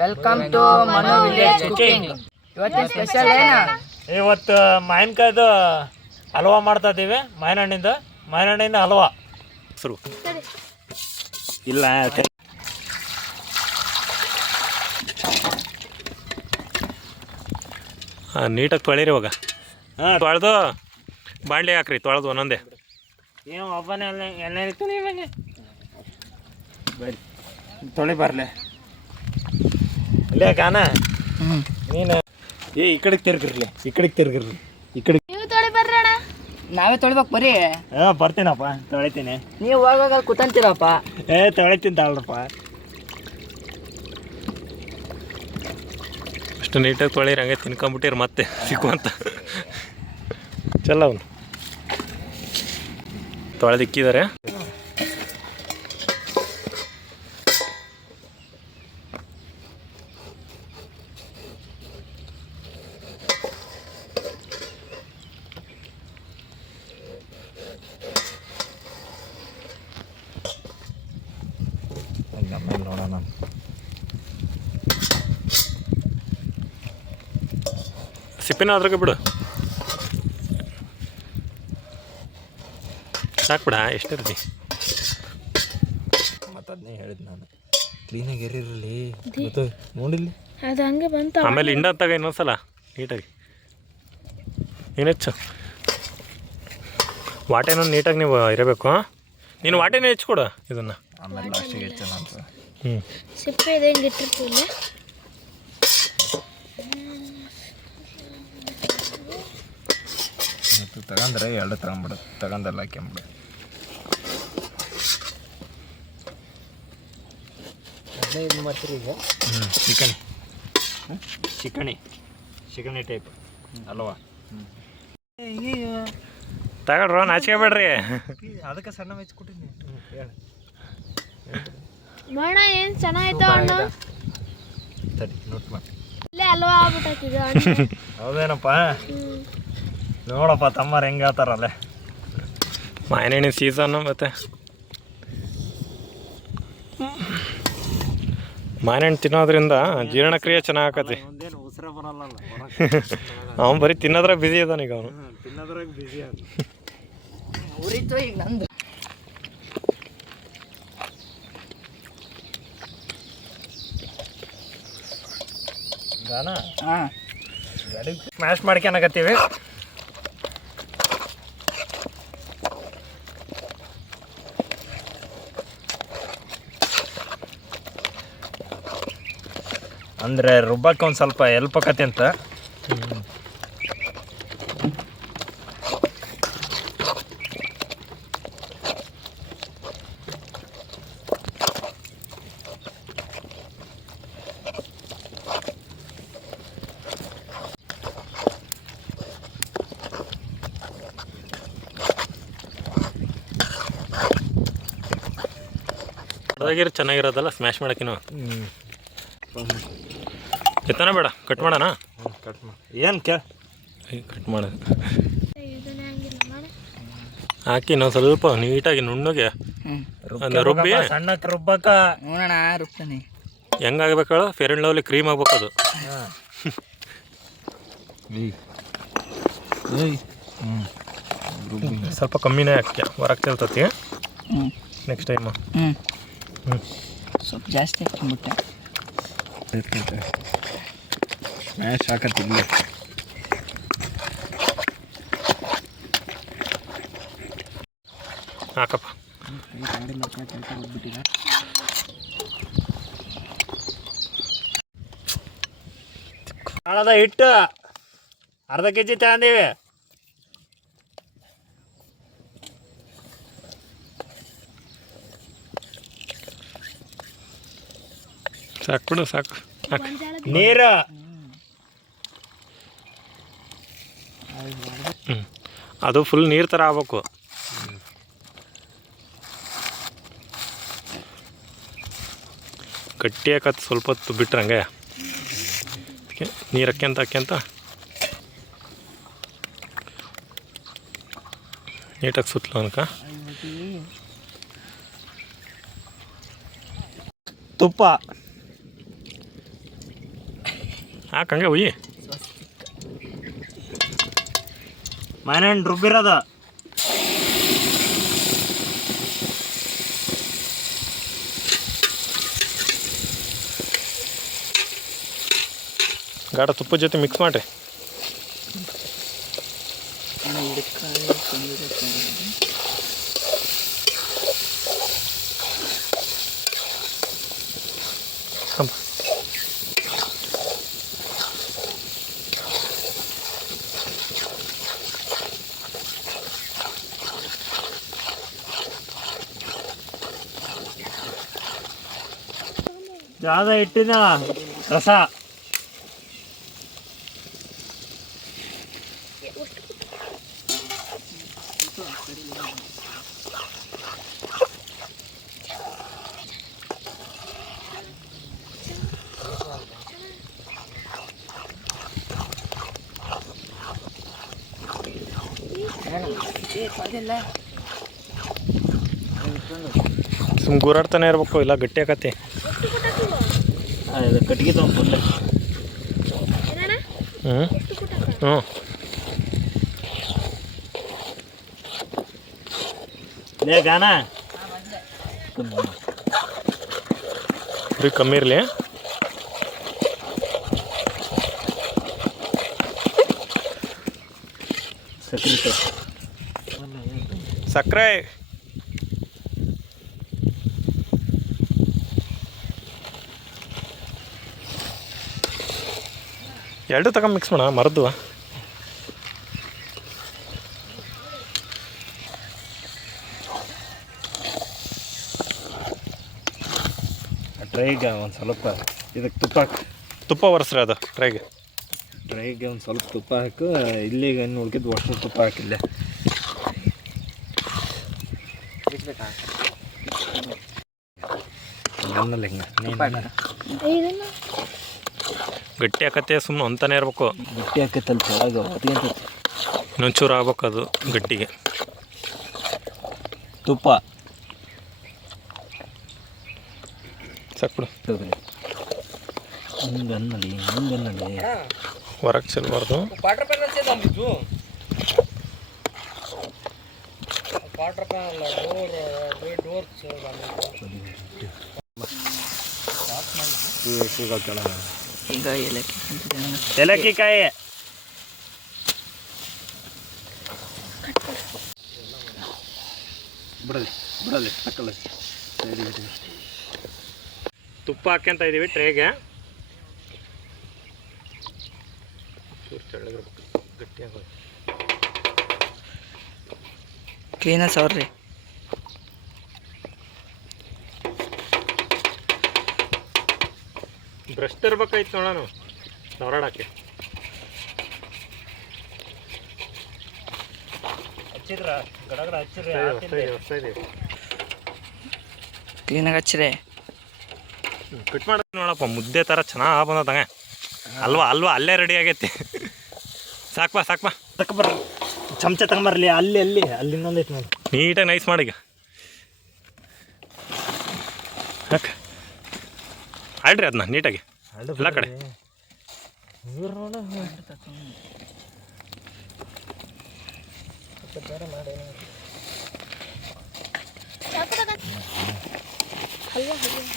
Welcome to Manu village cooking ಇವತ್ತಿನ special ಏನ? ಇವತ್ತು ಮಾವಿನಕಾಯ್ದು ಹಲ್ವಾ ಮಾಡ್ತಾ ಇದ್ದೀವಿ ಮಾವಿನ ಹಣ್ಣಿಂದ ಮಾವಿನ ಹಣ್ಣಿಂದ ಹಲ್ವಾ. ಹೆಸರು ಇಲ್ಲ ಹಾಂ ನೀಟಾಗಿ ತೊಳಿರಿ ಇವಾಗ. ಹಾಂ. ತೊಳೆದು ಬಾಂಡ್ಲಿ ಹಾಕ್ರಿ ತೊಳೆದು ಒಂದೊಂದೇ. ಏನು ಒಬ್ಬನೇ ಎಲ್ಲ ಎಲ್ಲ ಇತ್ತು ಇವಾಗ ಬರಿ ತೊಳಿ ಬರಲೆ. ಇಲ್ಲೇ ಕಾನ? ನೀನು? ಏ ಈ ಕಡೆಗೆ ತಿರ್ಗಿರ್ಲಿ ಈ ಕಡೆಗೆ ತಿರ್ಗಿರ್ಲಿ ಈ ಕಡೆ ನಾವೇ ತೊಳಿಬೇಕು ಬರೀ. ಹಾಂ ಬರ್ತೀನಪ್ಪ ತೊಳಿತೀನಿ. ನೀವು ಹೋಗಾಗ ಕುತಂತೀರಪ್ಪ. ಏ ತೊಳಿತೀನಿ ತಾಳ್ರಪ್ಪ. ಅಷ್ಟು ನೀಟಾಗಿ ತೊಳಿರಿ ಹಂಗೆ ತಿನ್ಕೊಂಬಿಟ್ಟಿರಿ ಮತ್ತೆ ಸಿಕ್ಕುವಂತ ಚಲ್ಲ ಅವನು. ತೊಳೆದಿಕ್ಕಿದ್ದಾರೆ ಆಮೇಲೆ ನೋಡೋಣ ಸಿಪ್ಪಿನ ಅದ್ರಾಗ ಬಿಡು. ಸಾಕು ಬಿಡ ಎಷ್ಟಿರ್ತಿ ಮತ್ತು ಅದನ್ನೇ ಹೇಳಿದ್ ನಾನು. ಕ್ಲೀನಾಗಿ ಎರಿರಲಿ ಗೊತ್ತು ನೋಡಿಲ್ಲ? ಅದು ಹಂಗೆ ಬಂತ ಆಮೇಲೆ ಇಂಡ ತಗ ಇನ್ನೊಂದ್ಸಲ ನೀಟಾಗಿ. ನೀನೆಚ್ಚು ವಾಟೆನೂ ನೀಟಾಗಿ ನೀವು ಇರಬೇಕು ನೀನು ವಾಟೆನೇ ಹೆಚ್ಚಿಕೊಡು ಇದನ್ನು. ಆಮೇಲೆ ಲಾಸ್ಟಿಗೆ ಹ್ಞೂ ಸಿಪ್ಪೆ ಇದೆ ಹಿಂಗೆ ಇಟ್ಟಿರ್ತೀವಿ ತಗೊಂಡ್ರೆ ಎರಡು ತಗೊಂಬಿಡು ತಗೊಂಡೆಲ್ಲ ಹಾಕ್ಯಂಬಿಡು. ಹದಿನೈದು ಮಾಡ್ತೀರಿ ಈಗ? ಹ್ಞೂ ಚಿಕನ್. ಚಿಕಣಿ ಚಿಕಣಿ ಟೈಪ್ ಅಲ್ವಾ? ತಗೊಳ್ರೋ ನಾಚಿಕೆ ಬೇಡ್ರಿ ಅದಕ್ಕೆ ಸಣ್ಣ ಮೆಚ್ಕೊಟ್ಟಿನಿ ಹೇಳು. ಮಣ್ಣ ಏನು ಚೆನ್ನಾಗಿತ್ತು ಅಣ್ಣ? ಸರಿ ನೋಟ್ ಮಾಡಿ. ಇಲ್ಲೇ ಅಲ್ವಾ ಆಗ್ಬಿಟ್ಟೈತಿದ ಹಣ್ಣು ಹೌದೇನಪ್ಪ. ನೋಡಪ್ಪ ತಮ್ಮರು ಹೆಂಗೆ ಹೇಳ್ತಾರಲ್ಲೇ. ಸೀಸನ್ ಸೀಸನ್ನು ಮತ್ತೆ? ಮಾಯನೆಣ್ಣೆ ತಿನ್ನೋದ್ರಿಂದ ಜೀರ್ಣಕ್ರಿಯೆ ಚೆನ್ನಾಗತ್ತೆ ಒಂದೇನು ಉಸಿರ ಬರಲ್ಲ ಅವನು ಬರೀ ತಿನ್ನೋದ್ರಾಗ ಬಿಸಿ ಇದ್ದಾನೆ ಈಗ ಅವನು. ತಿನ್ನೋದ್ರಾಗ ಬಿಸಿ ಹಾಂ. ಗಾಡಿ ಸ್ಮ್ಯಾಶ್ ಮಾಡ್ಕೊಳಕತ್ತೀವಿ ಅಂದ್ರೆ ರುಬ್ಬಕ್ಕೆ ಒಂದು ಸ್ವಲ್ಪ ಎಲ್ಪ್ ಆಕತಿ ಅಂತ. ಅದಾಗಿರೋ ಚೆನ್ನಾಗಿರೋದಲ್ಲ ಸ್ಮ್ಯಾಶ್ ಮಾಡೋಕಿನ್ನು ಎತ್ತನ ಬೇಡ ಕಟ್ ಮಾಡೋಣ? ಕಟ್ ಮಾಡಿ. ಏನು ಕೇ ಕಟ್ ಮಾಡೋದು ಹಾಕಿ ನಾವು ಸ್ವಲ್ಪ ನೀಟಾಗಿ ನುಣ್ಣಗೆ. ರುಬ್ಬಿ. ಸಣ್ಣಕ್ಕೆ ರುಬ್ಬಕ್ಕ ನೋಡೋಣ ರುಬ್ತಾನೆ. ಹೆಂಗಾಗಬೇಕು ಹೇಳು ಫೇರ್ ಆ್ಯಂಡ್ ಲವ್ಲಿ ಕ್ರೀಮ್ ಆಗ್ಬೇಕು ಅದು. ಸ್ವಲ್ಪ ಕಮ್ಮಿನೇ ಹಾಕಿ ಹೊರಗೆ ತಿಳ್ತತಿ ಹ್ಞೂ ನೆಕ್ಸ್ಟ್ ಟೈಮು ಸ್ವಲ್ಪ ಜಾಸ್ತಿ ಹಾಕೊಂಡ್ಬಿಟ್ಟೆ ಸ್ಮ್ಯಾಶ್ ಹಾಕತ್ತಿಲ್ಲ ಹಾಕಪ್ಪ. ಕಾಳದ ಹಿಟ್ಟು ಅರ್ಧ ಕೆ ಜಿ ತಗೊಂಡೀವಿ. ಸಾಕು ಸಾಕು. ನೀರ. ಅದು ಫುಲ್ ನೀರು ಥರ ಆಗ್ಬೇಕು. ಗಟ್ಟಿ ಸ್ವಲ್ಪ ಹೊತ್ತು ಬಿಟ್ರೆ ಹಂಗೆ ನೀರು ಹಾಕ್ಯಂತ ಅಕ್ಕಂತ ನೀಟಾಗಿ ಸುತ್ತಲು ಅನ್ಕ. ತುಪ್ಪ. ಹಾಕಂಗೆ ಉಯ್ಯಿ ಮನೇನ್ ರುಬ್ಬಿರೋದು ಗಾಢ ತುಪ್ಪದ ಜೊತೆ ಮಿಕ್ಸ್ ಮಾಡಿರಿ. ಜಾದ ಹಿಟ್ಟಿನ ರಸ ಸುಮ್ ಗುರಾಡ್ತಾನೆ ಇರ್ಬೇಕು ಇಲ್ಲ ಗಟ್ಟಿ ಆಕತಿ ಇದು ಕಟ್ಟಿಗೆ ತೊಗೊಂಡ್ಬಿಡ್ಲೆ ಏನಣ್ಣ? ಹ್ಞೂ ಹ್ಞೂ ಲೇ ಗಾನ. ಬಿ ಕಮ್ಮಿ ಇರಲಿ. ಸಕ್ಕರೆ. ಸಕ್ಕರೆ ಎರಡು ತಗೊಂಡು ಮಿಕ್ಸ್ ಮಾಡ ಮರದ್ದು ಡ್ರೈಗೆ ಟ್ರೈಗೆ ಒಂದು ಸ್ವಲ್ಪ ಇದಕ್ಕೆ ತುಪ್ಪ ಹಾಕು. ತುಪ್ಪ ಒರೆಸ್ರಿ ಅದು ಟ್ರೈಗೆ ಟ್ರೈಗೆ ಒಂದು ಸ್ವಲ್ಪ ತುಪ್ಪ ಹಾಕು. ಇಲ್ಲಿಗೆ ಇನ್ನು ಉಳ್ಕಿದ್ದು ಅಷ್ಟು ತುಪ್ಪ ಹಾಕಿಲ್ಲ ನನ್ನಲ್ಲಿ ಹಿಂಗೆ? ಗಟ್ಟಿ ಹಾಕತ್ತೆ ಸುಮ್ಮನೆ ಅಂತಾನೆ ಇರ್ಬೇಕು. ಗಟ್ಟಿ ಹಾಕತ್ತಲ್ಲ ಅಂತ ಇನ್ನೊಂಚೂರು ಆಗ್ಬೇಕು ಅದು ಗಟ್ಟಿಗೆ. ತುಪ್ಪ. ಸಾಕ್ಬಿಡು ಹಿಂಗೆ ಚೆಲ್ಬಾರ್ದು ಡೋರ್ ಅನ್ನಲಿ ಹೊರಗೆ ಈಗ ಏಲಕ್ಕಿ ಏಲಕ್ಕಿ ಕಾಯಿ. ಬಿಡಲಿ ಬಿಡಲಿ ತಕ್ಕಲ್ಲ ತುಪ್ಪ ಹಾಕ್ಯಂತ ಇದೀವಿ ಟ್ರೇಗೆ. ಚೂರು ತೆಳ್ಳಗಿರ್ಬೇಕು ಗಟ್ಟಿ ಬ್ರಷ್ ತರ್ಬೇಕಾಯ್ತು ನೋಡೋಣ. ನೋಡೋಣಕ್ಕೆ ಹಚ್ಚಿದ್ರ ಗಡಗಡ ಹಚ್ಚಿರಿ ಕ್ಲೀನಾಗಿ ಹಚ್ಚಿರಿ. ಕಟ್ ಮಾಡ ನೋಡಪ್ಪ ಮುದ್ದೆ ಥರ ಚೆನ್ನಾಗಿ ಬಂದ ಅಲ್ವಾ ಅಲ್ವಾ ಅಲ್ಲೇ ರೆಡಿ ಆಗೈತಿ. ಸಾಕ್ಪ ಸಾಕ್ಪ. ತಕೊಂಬರ್ರಿ ಚಮಚ ತಗೊಂಬರ್ಲಿ ಅಲ್ಲಿ ಅಲ್ಲಿ ಅಲ್ಲಿ. ನೋಡಿ. ನೀಟಾಗಿ ನೈಸ್ ಮಾಡೀಗ ಹಾಕ. ಆಡ್ರಿ ಅದನ್ನ ನೀಟಾಗಿ. ಎಲ್ಲ ಕಡೆ.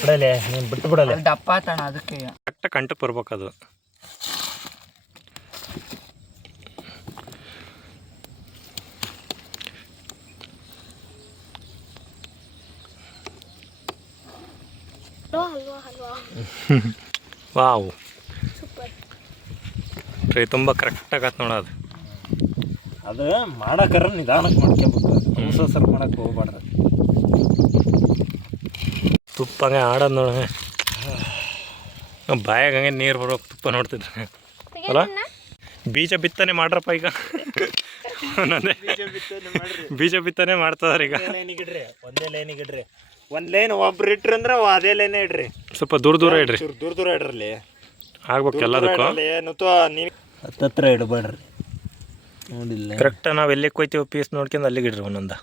ಬಿಡಲೆ ನೀನು ಬಿಟ್ಟು ಬಿಡಲೆ. ದಪ್ಪ ಅದಕ್ಕೆ. ಕರೆಕ್ಟಾಗಿ ಕಂಟಕ್ಕೆ ಬರ್ಬೇಕು ಅದು halwa halwa wow super try ತುಂಬ ಕರೆಕ್ಟಾಗಿ ಆತು ನೋಡೋದು ಅದು. ಮಾಡಕ್ಕರ ನಿಧಾನಕ್ಕೆ ಮಾಡ್ಕೋಬೇಕು ಹೊಸ ಸರ್ ಮಾಡಕ್ಕೆ ಹೋಗ್ಬಾರ್ದು. ತುಪ್ಪ ಹಂಗೆ ಆಡೋದು ನೋಡ ಬಾಯಾಗ ಹಂಗೆ ನೀರು ಬರ್ಬೇಕು ತುಪ್ಪ ನೋಡ್ತಿದ್ರೆ ಅಲ್ಲ ಬೀಜ ಬಿತ್ತನೆ ಮಾಡ್ರಪ್ಪ ಈಗ. ಬೀಜ ಬಿತ್ತನೆ ಮಾಡ್ತದಾರ ಈಗ. ಲೈನಿಗೆ ಇಡ್ರಿ ಒಂದೇ ಲೈನಿಗೆ ಇಡ್ರಿ. ಒಂದು ಲೈನ್ ಒಬ್ರು ಇಟ್ರಿ ಅಂದ್ರೆ ಅದೇ ಲೈನ್ ಇಡ್ರಿ. ಸ್ವಲ್ಪ ದೂರ ದೂರ ಇಡ್ರಿ. ದೂರ ದೂರ ಇಡ್ರಲ್ಲಿ ಆಗ್ಬೇಕು ಎಲ್ಲದಕ್ಕೂ. ಏನು ನೀವು ಹತ್ತತ್ರ ಇಡಬೇಡ್ರಿ. ನೋಡಿಲ್ಲ. ಕರೆಕ್ಟ್ ನಾವು ಎಲ್ಲಿಗೆ ಕೊಯ್ತೀವಿ ಪೀಸ್ ನೋಡ್ಕೊಂಡು ಅಲ್ಲಿಗೆ ಇಡ್ರಿ ಒಂದೊಂದು.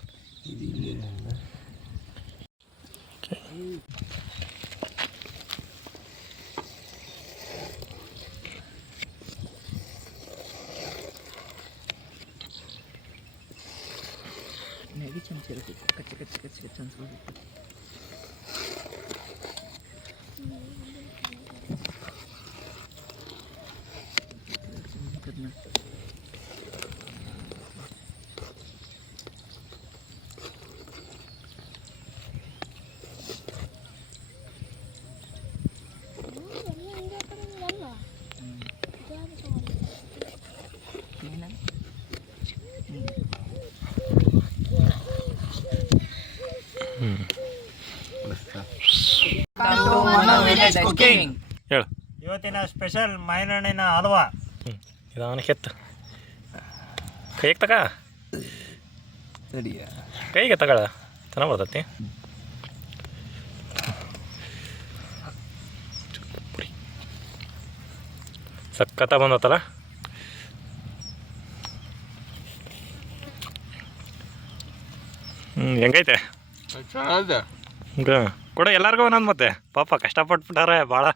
ಹೇಳು ಇವತ್ತಿನ ಸ್ಪೆಷಲ್ ಮೈನಣ್ಣಿನ ಹಲ್ವಾ. ನಿಧಾನಕ್ಕೆ ಎತ್ತು ಕೈಗೆ ತಗ. ಕೈಗೆ ತಗಳ. ಚೆನ್ನಾಗಿ ಬರ್ತೈತಿ. ಸಖತ್ತ ಬಂದತ್ತಲ್ಲ? ಹ್ಞೂ ಹೆಂಗೈತೆ? ಕೊಡ ಎಲ್ಲರಿಗೂ ಒಂದೊಂದು ಮತ್ತೆ. ಪಾಪ ಕಷ್ಟಪಟ್ಬಿಟ್ಟಾರೆ ಭಾಳ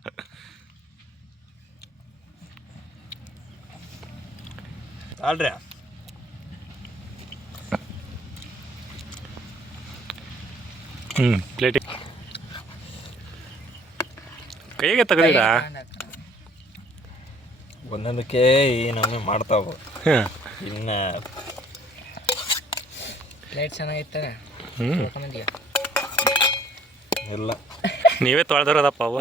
ಅಲ್ರಿ? ಹ್ಞೂ ಪ್ಲೇಟಿಗೆ ಕೈಗೆ ತೆಗೆದಿರಾ? ಒಂದೊಂದಕ್ಕೆ ಏನೊಮ್ಮೆ ಮಾಡ್ತಾವು. ಹಾಂ. ಇನ್ನು ಪ್ಲೇಟ್ ಚೆನ್ನಾಗಿತ್ತಾನೆ ಹ್ಮ್. ಇಲ್ಲ. ನೀವೇ ತೊಳೆದಿರೋದಪ್ಪ ಅವು.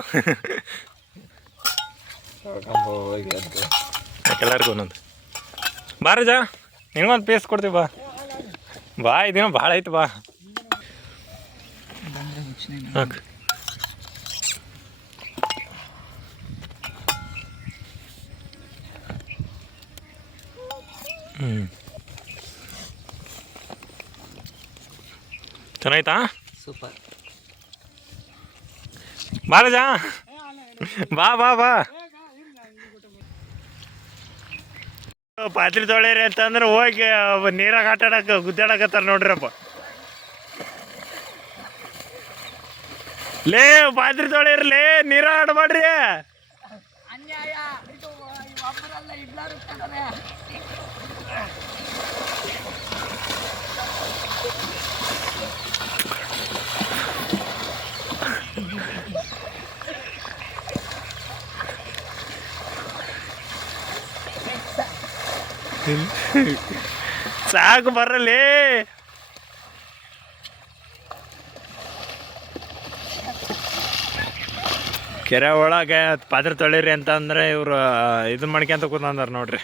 ಎಲ್ಲರಿಗೂ ಒಂದೊಂದು. ಬಾ ರಜಾ ನಿನಗೊಂದು ಪೀಸ್ ಕೊಡ್ತೀವಿ ಬಾ. ಬಾ ಇದೇನೋ ಭಾಳ ಐತೆ ಬಾ. ಹ್ಞೂ ಚೆನ್ನಾಯ್ತಾ ಸೂಪರ್. ಬಾರಜಾ ಬಾ ಬಾ ಬಾ. ಪಾತ್ರೆ ತೊಳೆರಿ ಅಂತಂದ್ರೆ ಹೋಗಿ ನೀರಾಗ ಆಟ ಆಡಕ್ಕೆ ಗುದ್ದಾಡಕತ್ತಾರ ನೋಡ್ರಪ್ಪ. ಲೇ ಪಾತ್ರೆ ತೊಳೆರಿ ಲೇ, ನೀರ ಆಡಬೇಡ್ರಿ ಸಾಕು ಬರಲಿ ಕೆರೆ ಒಳಗೆ ಪಾತ್ರೆ ತೊಳೀರಿ ಅಂತಂದ್ರೆ ಇವರು ಇದು ಮಾಡ್ಕೊಂತ ಕೂತಂದಾರ ನೋಡ್ರಿ.